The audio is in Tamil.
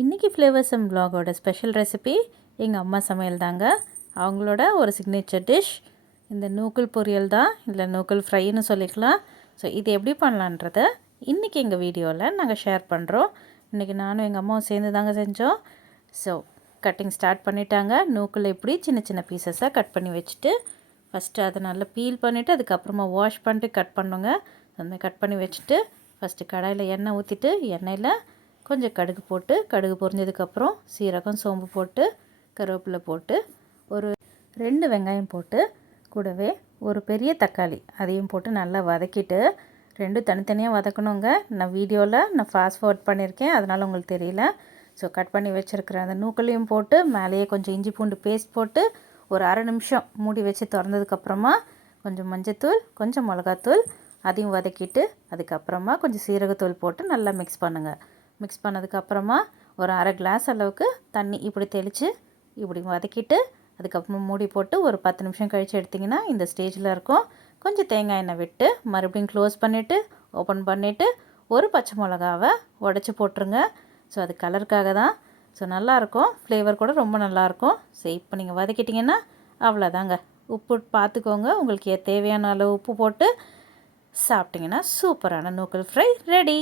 இன்றைக்கி ஃப்ளேவர்ஸ் அண்ட் வ்ளாகோட ஸ்பெஷல் ரெசிபி எங்கள் அம்மா சமையல் தாங்க. அவங்களோட ஒரு சிக்னேச்சர் டிஷ் இந்த நூக்கல் பொரியல் தான், இல்லை நூக்கல் ஃப்ரைன்னு சொல்லிக்கலாம். ஸோ இது எப்படி பண்ணலான்றத இன்றைக்கி எங்கள் வீடியோவில் நாங்கள் ஷேர் பண்ணுறோம். இன்றைக்கி நானும் எங்கள் அம்மாவும் சேர்ந்து தாங்க செஞ்சோம். ஸோ கட்டிங் ஸ்டார்ட் பண்ணிட்டாங்க. நூக்கல் எப்படி சின்ன சின்ன பீசஸாக கட் பண்ணி வச்சுட்டு ஃபஸ்ட்டு அதை நல்லா பீல் பண்ணிவிட்டு அதுக்கப்புறமா வாஷ் பண்ணிட்டு கட் பண்ணுங்க. அந்த மாதிரி கட் பண்ணி வச்சுட்டு ஃபஸ்ட்டு கடாயில் எண்ணெய் ஊற்றிட்டு எண்ணெயில் கொஞ்சம் கடுகு போட்டு கடுகு பொரிஞ்சதுக்கப்புறம் சீரகம் சோம்பு போட்டு கருவேப்பிலை போட்டு ஒரு 2 வெங்காயம் போட்டு கூடவே ஒரு பெரிய தக்காளி அதையும் போட்டு நல்லா வதக்கிட்டு 2 தனித்தனியாக வதக்கணுங்க. நான் வீடியோவில் நான் ஃபாஸ்ட் ஃபார்வர்ட் பண்ணியிருக்கேன், அதனால் உங்களுக்கு தெரியல. ஸோ கட் பண்ணி வச்சுருக்கிற அந்த நூக்களையும் போட்டு மேலேயே கொஞ்சம் இஞ்சி பூண்டு பேஸ்ட் போட்டு ஒரு அரை நிமிஷம் மூடி வச்சு திறந்ததுக்கப்புறமா கொஞ்சம் மஞ்சத்தூள் கொஞ்சம் மிளகாத்தூள் அதையும் வதக்கிட்டு அதுக்கப்புறமா கொஞ்சம் சீரகத்தூள் போட்டு நல்லா மிக்ஸ் பண்ணுங்கள். மிக்ஸ் பண்ணதுக்கப்புறமா ஒரு அரை கிளாஸ் அளவுக்கு தண்ணி இப்படி தெளித்து இப்படி வதக்கிட்டு அதுக்கப்புறமா மூடி போட்டு ஒரு 10 நிமிஷம் கழித்து எடுத்திங்கன்னா இந்த ஸ்டேஜில் இருக்கும். கொஞ்சம் தேங்காய் எண்ணெய் விட்டு மறுபடியும் க்ளோஸ் பண்ணிவிட்டு ஓப்பன் பண்ணிவிட்டு ஒரு பச்சை மிளகாவை உடச்சி போட்டுருங்க. ஸோ அது கலருக்காக தான். ஸோ நல்லாயிருக்கும், ஃப்ளேவர் கூட ரொம்ப நல்லாயிருக்கும். ஸோ இப்போ நீங்கள் வதக்கிட்டிங்கன்னா அவ்வளோதாங்க. உப்பு பார்த்துக்கோங்க, உங்களுக்கு தேவையான அளவு உப்பு போட்டு சாப்பிட்டிங்கன்னா சூப்பரான நூக்கல் ஃப்ரை ரெடி.